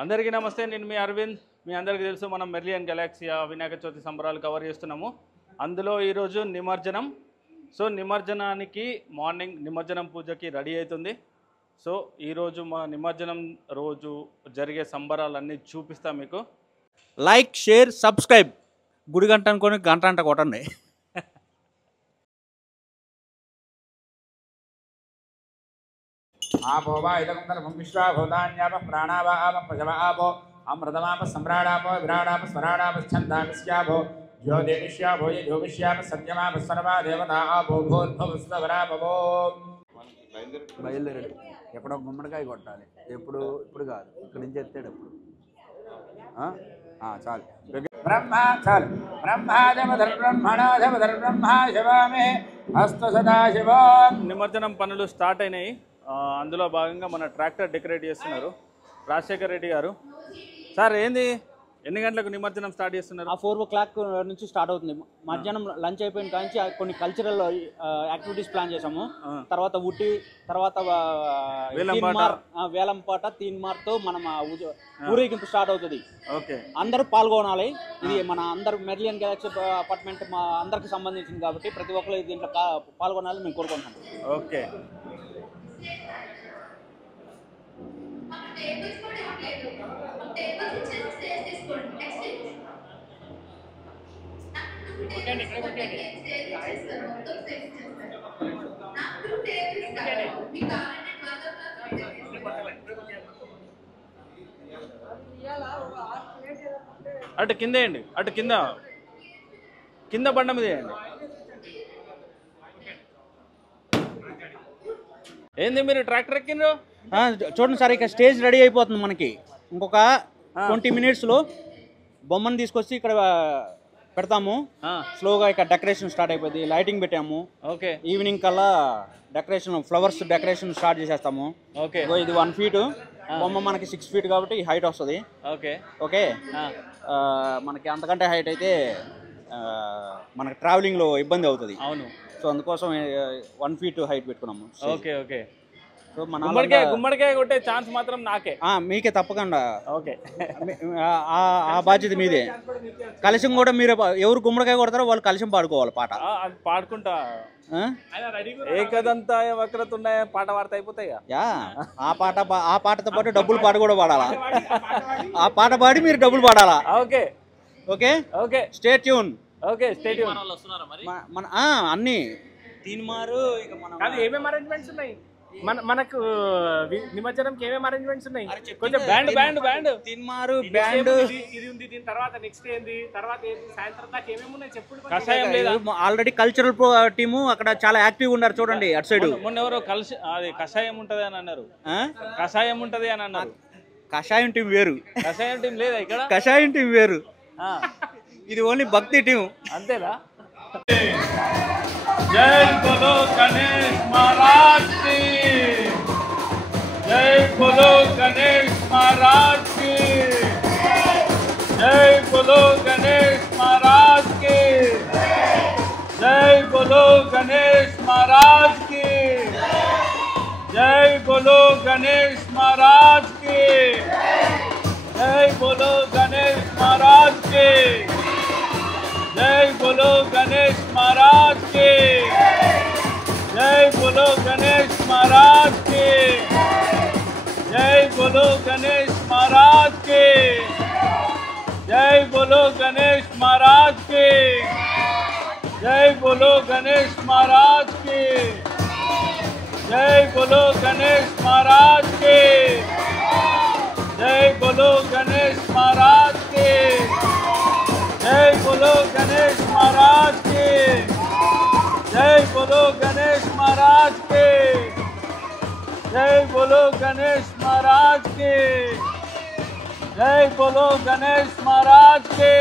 అందరికీ నమస్తే. నేను మీ అరవింద్. మీ అందరికీ తెలుసు మనం మెర్లియన్ గెలాక్సియా వినాయక చవితి సంబరాలు కవర్ చేస్తున్నాము. అందులో ఈరోజు నిమజ్జనం. సో నిమజ్జనానికి మార్నింగ్ నిమజ్జనం పూజకి రెడీ అవుతుంది. సో ఈరోజు మా నిమజ్జనం రోజు జరిగే సంబరాలన్నీ చూపిస్తా మీకు. Like, share, subscribe. గుడి గంట అనుకొని గంట అంట కొట్టండి. आपो वा इदगुंदरभं विश्वाभूतान्याप प्राणावाप पशवापो अमृतमाप सम्राडापो विराडाप स्वराडापश्छन्दामिष्यापो ज्योतिष्यापो यजोविष्याप सत्यमाप सर्वा देवता आपो भूर्भुवस्वरापो బయలుదేరాడు. ఎక్కడో గుమ్మడికాయ కొట్టాలి. ఇప్పుడు కాదు, ఇక్కడి నుంచి ఎత్తాడు. చాలు. ब्रह्मा चल ब्रह्मादेवधर्ब्रह्मणादेवधर्ब्रह्मा शिवामे अस्तु सदाशिवम्. నిమజ్జనం పనులు స్టార్ట్ అయినాయి. అందులో భాగంగా మన ట్రాక్టర్ డెకరేట్ చేస్తున్నారు రాజశేఖర్ రెడ్డి గారు. సార్ ఏంది, ఎన్ని గంటలకు నిమజ్జనం స్టార్ట్ చేస్తున్నారు? 4 o'clock నుంచి స్టార్ట్ అవుతుంది. మధ్యాహ్నం లంచ్ అయిపోయిన కాంచి కొన్ని కల్చరల్ యాక్టివిటీస్ ప్లాన్ చేసాము. తర్వాత ఊటీ, తర్వాత వేలంపాట, తీన్మార్తో మనం ఊరేగింపు స్టార్ట్ అవుతుంది. ఓకే, అందరూ పాల్గొనాలి. ఇది మన అందరు మెర్లియన్ గెలాక్సీ అపార్ట్మెంట్ మా అందరికి సంబంధించింది కాబట్టి ప్రతి ఒక్కరు దీంట్లో పాల్గొనాలని మేము కోరుకుంటున్నాం. ఓకే, అటు కింద వేయండి, అటు కింద బండ మీద వేయండి. ఏంది మీరు ట్రాక్టర్ ఎక్కిండ్రు? చూడండి సార్, ఇక స్టేజ్ రెడీ అయిపోతుంది. మనకి ఇంకొక 20 minutesలో బొమ్మను తీసుకొచ్చి ఇక్కడ పెడతాము. స్లోగా ఇక్కడ డెకరేషన్ స్టార్ట్ అయిపోయింది. లైటింగ్ పెట్టాము. ఓకే, ఈవినింగ్ కల్లా డెకరేషన్, ఫ్లవర్స్ డెకరేషన్ స్టార్ట్ చేసేస్తాము. ఓకే, ఇది 1 feet బొమ్మ, మనకి 6 feet కాబట్టి హైట్ వస్తుంది. ఓకే, ఓకే, మనకి అంతకంటే హైట్ అయితే మనకి ట్రావెలింగ్లో ఇబ్బంది అవుతుంది. అవును. సో అందుకోసం 1 feet హైట్ పెట్టుకున్నాము. Okay, okay. సో మన గుమ్మడికాయ కొట్టే ఛాన్స్ మాత్రం నాకే. మీకే తప్పకుండా. ఓకే, ఆ బాధ్యత మీదే. కలశం కూడా మీరు ఎవరు గుమ్మడికాయ కొడతారో వాళ్ళు కలశం పాడుకోవాలి. పాట పాడుకుంటా. ఏకదంతాయ వక్రతుండాయ పాట పాడితే అయిపోతాయి. ఆ పాటతో పాటు డబ్బులు పాట కూడా పాడాలా. ఆ పాట పాడి మీరు డబ్బులు పాడాలా. Okay, okay, okay. Stay tune. Okay, stay tune. మన అన్ని తీన్మారు. ఇక మనం ఏమేమి అరేంజ్మెంట్స్ ఉన్నాయి మనకు నిమజ్జనంకి? ఏమేమి అరేంజ్మెంట్స్ ఉన్నాయి? కొంచెం బ్యాండ్ తీన్మారు బ్యాండ్ ఇది ఉంది. దీని తర్వాత నెక్స్ట్ ఏంది, తర్వాత సాయంత్రం దాకా ఏమేమి ఉన్నాయి చెప్పండి. కషాయం లేదా? ఆల్రెడీ కల్చరల్ టీము అక్కడ చాలా యాక్టివ్ ఉన్నారు. చూడండి అటు సైడ్. మొన్న ఎవరో అది కషాయం ఉంటది అని అన్నారు. కషాయం ఉంటది అని అన్నారు. కషాయం టీం వేరు, కషాయం టీం లేదా ఇక్కడ? కషాయం టీం వేరు, ఇది ఓన్లీ భక్తి టీం. అంతేనా? जय बोलो गणेश महाराज की, जय बोलो गणेश महाराज की, जय बोलो गणेश महाराज की, जय बोलो गणेश महाराज की, जय बोलो गणेश महाराज की, जय बोलो गणेश महाराज की, जय बोलो गणेश महाराज के, जय बोलो गणेश महाराज के, जय बोलो गणेश महाराज के, जय बोलो गणेश महाराज के, जय बोलो गणेश महाराज के, जय बोलो गणेश महाराज के, जय बोलो गणेश महाराज के, जय बोलो गणेश महाराज के, जय बोलो गणेश महाराज के, जय बोलो गणेश महाराज के, जय बोलो गणेश महाराज के,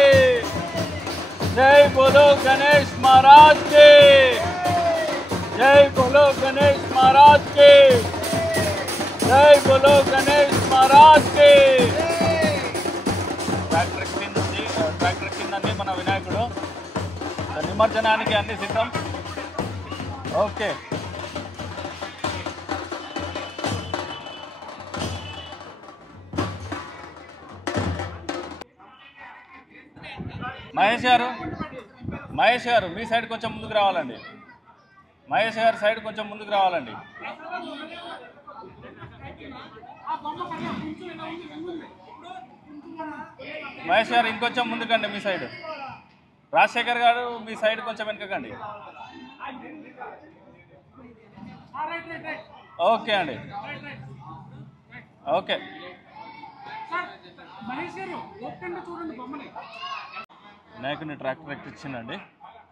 जय बोलो गणेश महाराज के, जय बोलो गणेश महाराज के, जय बोलो गणेश महाराज के. ట్రాక్టర్ కిందండి మన వినాయకుడు. నిమజ్జనానికి అన్ని సిద్ధం. ఓకే, మహేష్ గారు మీ సైడ్ కొంచెం ముందుకు రావాలండి. మహేష్ గారు సైడ్ కొంచెం ముందుకు రావాలండి. మహేష్ గారు ఇంకొంచెం ముందుకండి మీ సైడ్. రాజశేఖర్ గారు మీ సైడ్ కొంచెం వెనుకకండి. ఓకే అండి, ఓకే. వినాయకుడిని ట్రాక్టర్ ఎక్కించిందండి.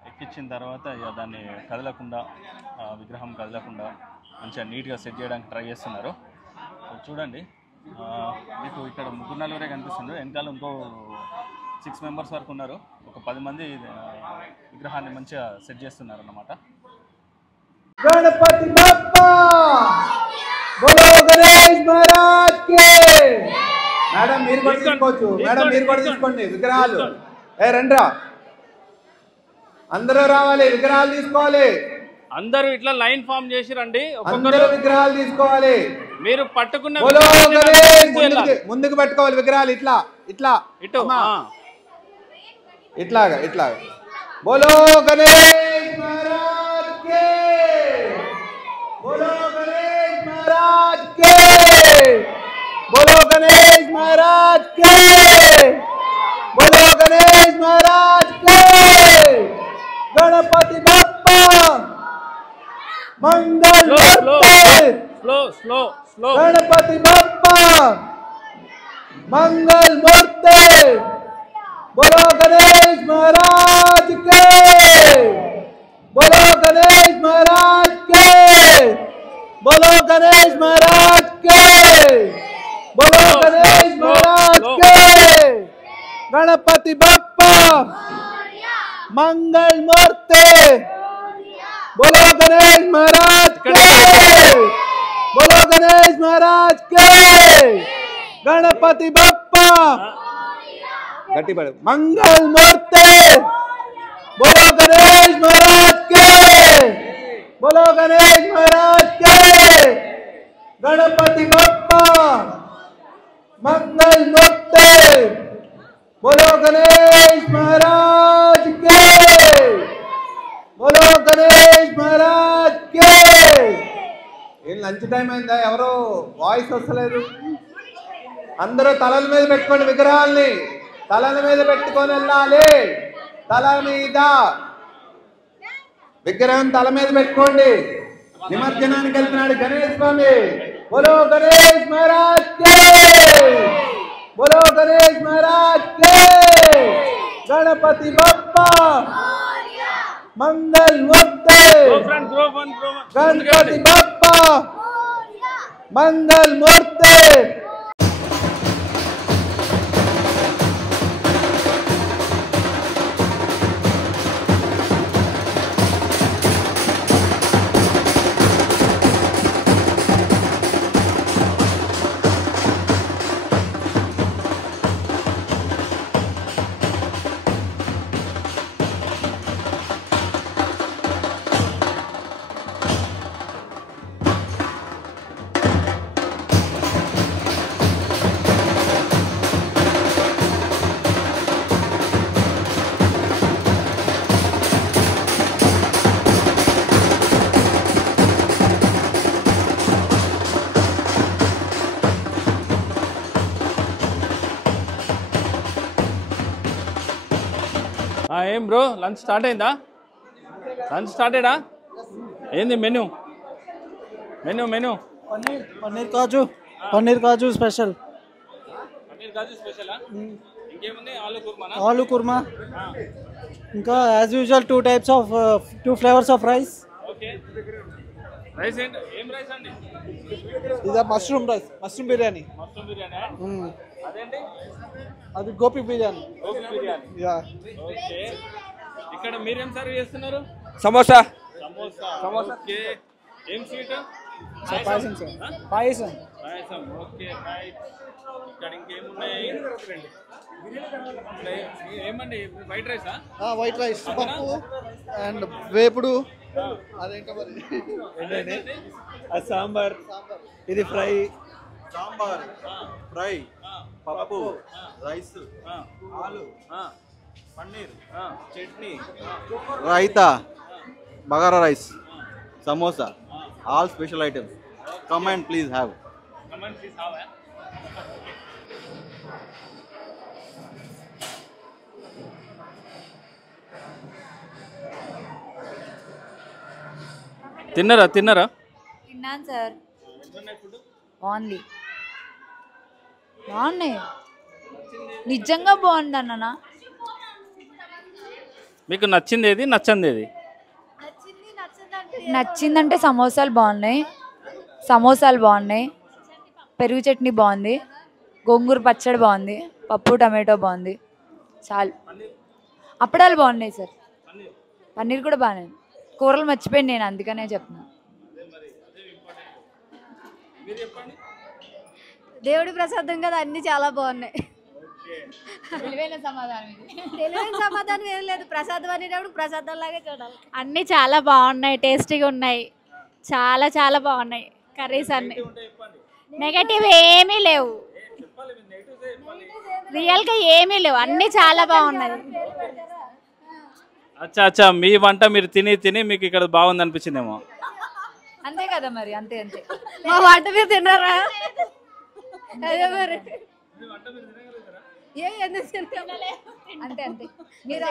ఎక్కించిన తర్వాత ఇక దాన్ని కదలకుండా, విగ్రహం కదలకుండా మంచిగా నీట్గా సెట్ చేయడానికి ట్రై చేస్తున్నారు. చూడండి, మీకు ఇక్కడ 3-4 కనిపిస్తుంది. వెనకాల ఇంకో 6 మెంబర్స్ వరకు ఉన్నారు. ఒక 10 మంది విగ్రహాన్ని మంచిగా సెట్ చేస్తున్నారు అన్నమాట. गणपति बप्पा बोलो गणेश महाराज के మేడం మీరు కూడా తీసుకోవచ్చు. మేడం మీరు కూడా తీసుకోండి విగ్రహాలు. రండ్రా, అందరూ రావాలి, విగ్రహాలు తీసుకోవాలి. అందరూ ఇట్లా లైన్ ఫామ్ చేసి రండి. అందరూ విగ్రహాలు తీసుకోవాలి. మీరు పట్టుకున్న ముందుకు పెట్టుకోవాలి విగ్రహాలు. ఇట్లా ఇట్లా ఇటు ఇట్లాగా ఇట్లాగా. బోలో గణేష్ महाराज के बोलो गणेश महाराज के बोलो गणेश महाराज के बोलो गणेश महाराज के गणपति बप्पा मंगल मूर्ति गणपति बप्पा मंगल मूर्ति बोलो गणेश महाराज के बोलो गणेश महाराज के बोलो गणेश महाराज के बोलो गणेश महाराज के गणपति बप्पा मंगल मूर्ति बोलो गणेश महाराज के बोलो गणेश महाराज के गणपति बप्पा गट्टी पड़े मंगल मूर्ति बोलो गणेश महाराज के बोलो गणेश महाराज के गणपति बप्पा मंगल मूर्ति बोलो गणेश महाराज के बोलो गणेश महाराज के లంచ్ టైం అయిందా? ఎవరో వాయిస్ వస్తలేదు. అందరూ తలల మీద పెట్టుకోండి విగ్రహాల్ని. తలల మీద పెట్టుకొని వెళ్ళాలి. తల మీద విగ్రహం తల మీద పెట్టుకోండి. నిమజ్జనానికి వెళ్తున్నాడు గణేష్ స్వామి. బోలో గణేష్ మహారాజ్ కే बोलो गणेश महाराज के गणपति बप्पा मंगल मूर्ति गणपति बप्पा मंगल मूर्ति ఏం బ్రో లంచ్ స్టార్ట్ అయిందా? లంచ్ స్టార్ట్ అయ్యా? ఏంది menu? Menu menu paneer kaju special. Paneer kaju స్పెషలా? ఇంకేముంది? ఆలు కుర్మా ఇంకా as usual 2 types of 2 flavors of rice. ఓకే. రైస్ ఏంటి? ఏం రైస్ అండి? ఇది mushroom rice, mushroom biryani. Mushroom biryani. అదేంటి? అది గోపి బిర్యానీ. గోపి బిర్యానీ. యా. ఓకే. ఇక్కడ మీరేం సర్వ్ చేస్తున్నారు? సమోసా. సమోసా. ఓకే. ఏం sweet? Payasam sir. Payasam. Okay right. ఇక్కడ ఇంకేమున్నాయి? ఏమండి? వైట్ రైసా? వైట్ రైస్, పప్పు అండ్ వేపుడు. అదేంటో మరి ఏంటండి? అది సాంబార్, ఇది ఫ్రై. సాంబార్, ఫ్రై, పప్పు, రైస్, ఆలు, paneer chutney raita, bagara rice, samosa, all special items. Come and please have. Come on please have తిన్నారా తిన్నాను సార్. బాగుంది, బాగున్నాయి, నిజంగా బాగుంది అన్న. మీకు నచ్చింది ఏది నచ్చంది ఏది? నచ్చిందంటే సమోసాలు బాగున్నాయి, పెరుగు చట్నీ బాగుంది, గోంగూర పచ్చడి బాగుంది, పప్పు టమాటో బాగుంది, చాలు. అప్పడాలు బాగున్నాయి సార్, పన్నీర్ కూడా బాగానే. కూరలు మర్చిపోయాను నేను, అందుకనే చెప్తున్నాను. దేవుడి ప్రసాదం కదా, అన్ని చాలా బాగున్నాయి. తెలివైన సమాధానం ఇది. తెలియని సమాధానం ఏం లేదు, ప్రసాదం అనేటప్పుడు ప్రసాదం లాగే చూడాలి. అన్నీ చాలా బాగున్నాయి, టేస్టీగా ఉన్నాయి, చాలా చాలా బాగున్నాయి కర్రీస్ అన్ని. నెగటివ్ ఏమీ లేవు, రియల్గా ఏమీ లేవు, అన్నీ చాలా బాగున్నాయి. అచ్చా మీ వంట మీరు తిని మీకు ఇక్కడ బాగుంది అనిపించిందేమో. అంతే కదా మరి, అంతే అంతే. మా వంట మీరు తిన్నారా? అదే మరి అంతే అంతే. మీరు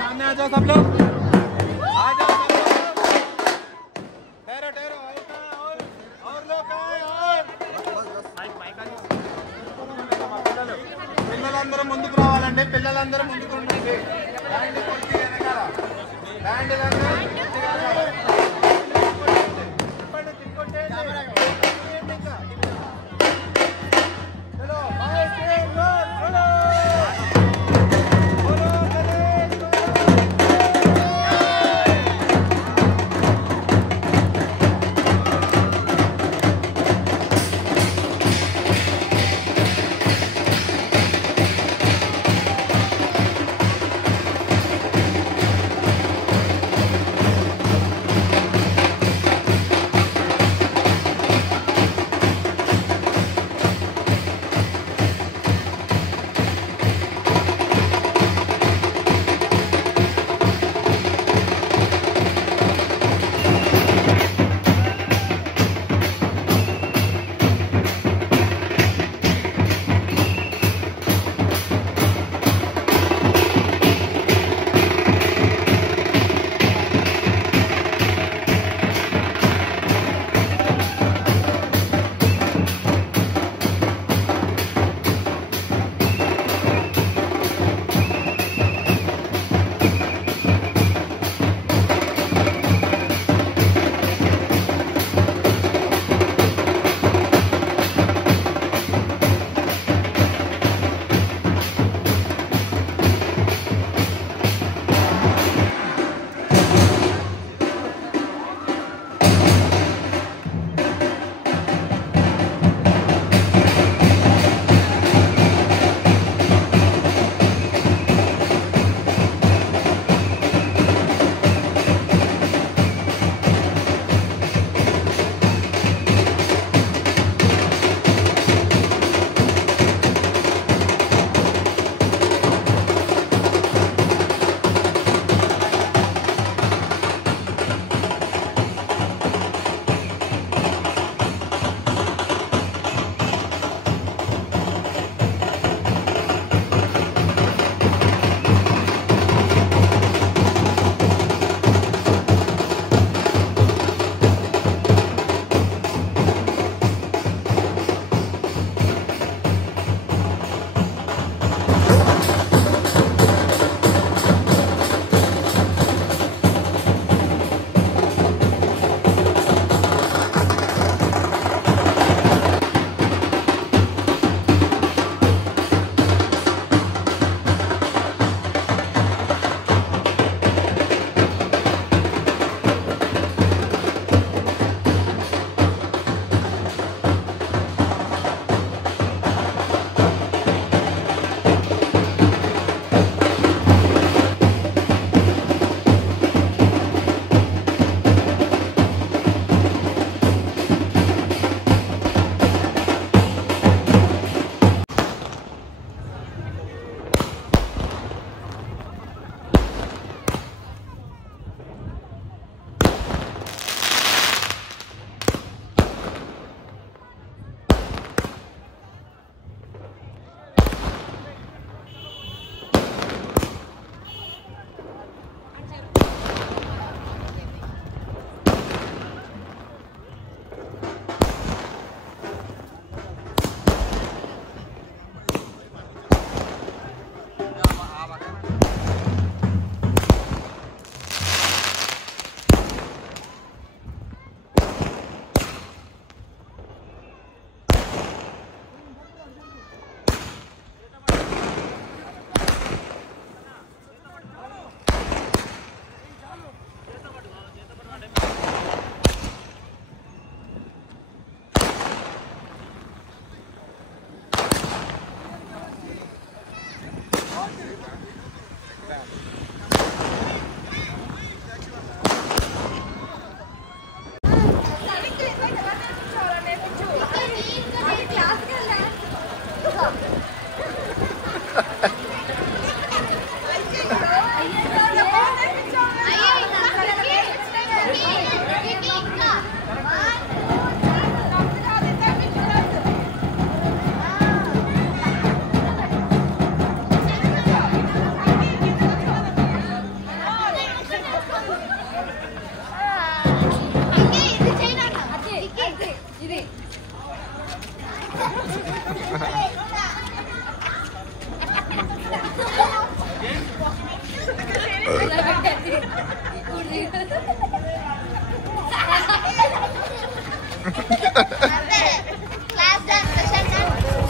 सामने आ जाओ सब लोग, आ जाओ सब लोग, ठहरो और लोग పిల్లలందరూ ముందుకు రావాలండి, పిల్లలందరూ ముందుకు ఉండండి. బ్యాండ్ కొట్టి వెనకాల, బ్యాండ్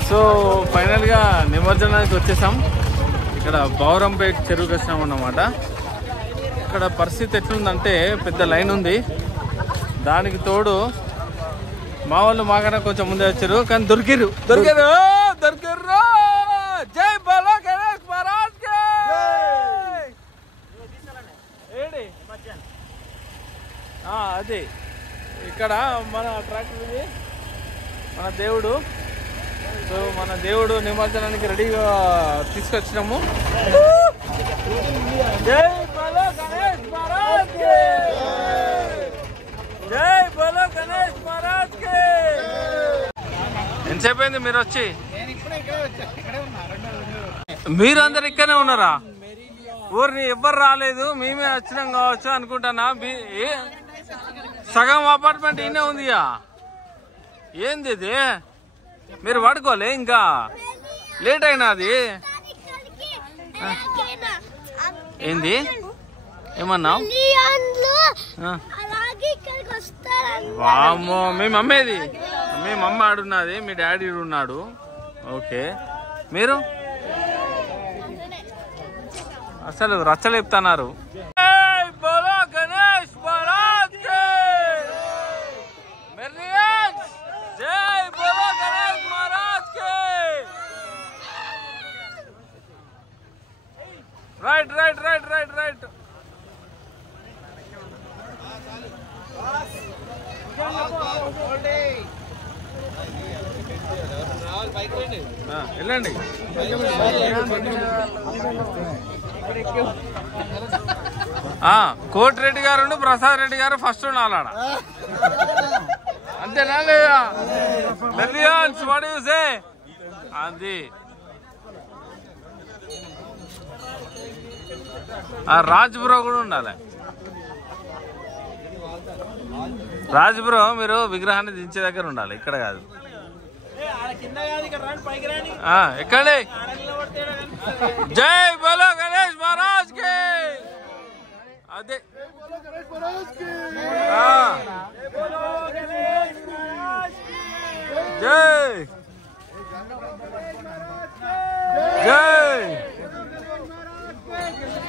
సో ఫైనల్గా నిమజ్జనానికి వచ్చేసాం. ఇక్కడ బౌరంపేట చెరువుకి వచ్చినాం అన్నమాట. ఇక్కడ పరిస్థితి ఎట్లుందంటే పెద్ద లైన్ ఉంది. దానికి తోడు మా వాళ్ళు మాకన్నా కొంచెం ముందే వచ్చారు, కానీ దొరికిర్రు. జై బలో గణేష్ మహారాజ్ కి అది ఇక్కడ మన ట్రాక్టర్ ఇది, మన దేవుడు. సో మన దేవుడు నిమజ్జనానికి రెడీగా తీసుకొచ్చినాము. జై బలో గణేష్ మహారాజ్ కి, జై బలో గణేష్ మహారాజ్ కి. ఎంతసేపు అయింది మీరు వచ్చి? మీరు అందరు ఇక్కడనే ఉన్నారా? ఊరిని ఎవ్వరు రాలేదు, మేమే వచ్చినాం కావచ్చు అనుకుంటానా. సగం అపార్ట్మెంట్ ఈయనే ఉందిగా. ఏంది ఇది? మీరు పడుకోలే? ఇంకా లేట్ అయినది. ఏంది ఏమన్నావు? వామ్మో, మేము అమ్మేది, మేము అమ్మ ఆడున్నది, మీ డాడీ ఉన్నాడు. ఓకే, మీరు అసలు రచ్చలేపుతున్నారు. బోలో గణేష్ మహారాజ్ కి, జై బోలో గణేష్ మహారాజ్ కి. Right right right right right. వెళ్ళండి. కోటిరెడ్డి గారు ప్రసాద్ రెడ్డి గారు ఫస్ట్ ఉండాలడ. అంతేనా లేదా? అది రాజ్ బ్రో కూడా ఉండాలి. రాజ్ బ్రో మీరు విగ్రహాన్ని దించే దగ్గర ఉండాలి, ఇక్కడ కాదు. ఎక్కండి. జై బోలో గణేష్ మహారాజ్ కి. అదే జై జై జై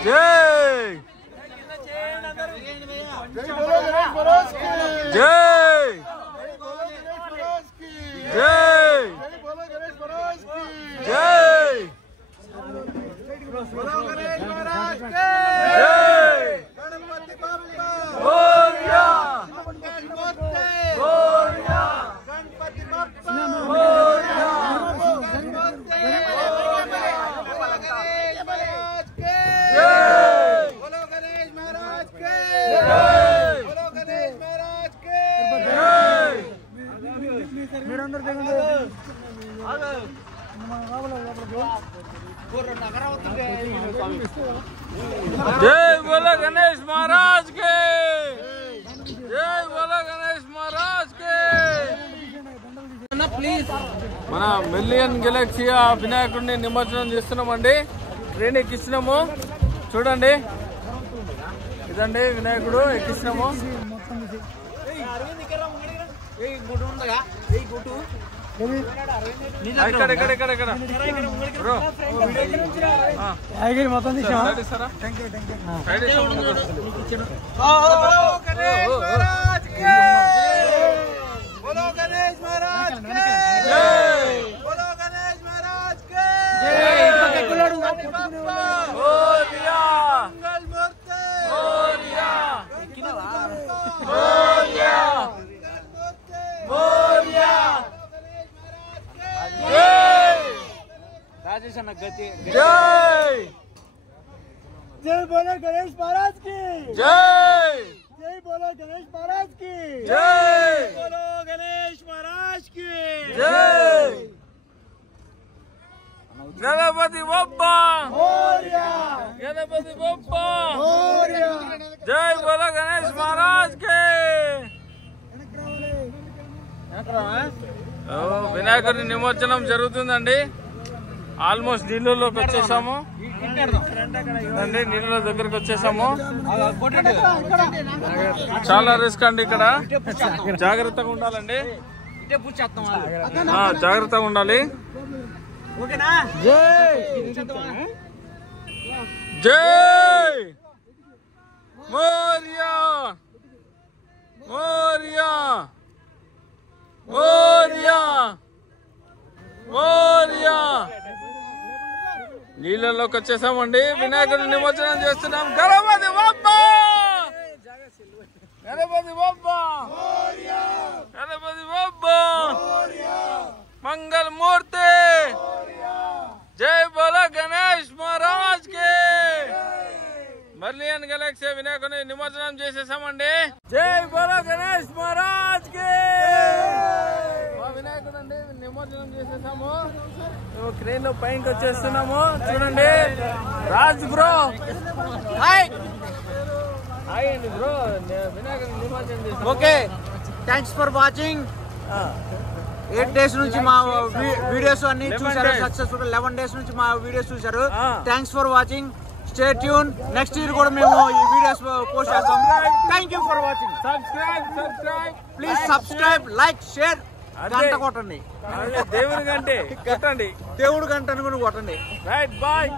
జై జై జై जय बोलो गणेश महाराज के, जय बोलो गणेश महाराज के. మన మిలియన్ గెలాక్సీగా వినాయకుడిని నిమజ్జనం చేస్తున్నామండి. ట్రైన్ ఎక్కిస్తున్నాము, చూడండి. ఇదండి వినాయకుడు ఎక్కిస్తున్నాము. మొత్తం जय जय बोलो गणेश महाराज की, जय जय बोलो गणेश महाराज की, जय बोलो गणेश महाराज की, जय गणपति बप्पा मोरया, गणपति बप्पा मोरया. जय बोलो गणेश महाराज के. వినాయకుడి నిమజ్జనం జరుగుతుందండి. ఆల్మోస్ట్ నీళ్ళలోకి వచ్చేసాము అండి, నీళ్ళ దగ్గరికి వచ్చేసాము. చాలా రిస్క్ అండి ఇక్కడ, జాగ్రత్తగా ఉండాలండి, జాగ్రత్తగా ఉండాలి. జై మోరియా మోరియా మోరియా మోరియా. నీళ్ళలోకి వచ్చేసామండి, వినాయకుడిని నిమజ్జనం చేస్తున్నాం. గణపతి బప్పా గణపతి బప్పా గణపతి బప్పా మంగళ మూర్తి. జై బోలో గణేష్ మహారాజ్ కే. మెర్లియన్ గెలాక్సీ వినాయకుని నిమజ్జనం చేసేసామండి. జై బోలో గణేష్ మహారాజ్ కే. వినాయకుడు అండి నిమజ్జనం చేసేసాము. క్రేన్ లో పైకి వచ్చేస్తున్నాము. చూడండి రాజ్ బ్రో, హాయ్ అండి బ్రో, వినాయకుని నిమజ్జనం చేసాము. Okay, thanks for watching. 8 days నుంచి మా వీడియోస్ అన్ని చూసారు సక్సెస్ఫుల్. 11 days నుంచి మా వీడియోస్ చూసారు. Thanks for watching. Stay tune. Next year కూడా మేము ఈ వీడియోస్ పోస్ట్ చేస్తాం. Thank you for watching. Subscribe please subscribe, like, share, గంట కొట్టండి. దేవుడి గంటే కొట్టండి, దేవుడు గంటను కూడా కొట్టండి. Right, bye.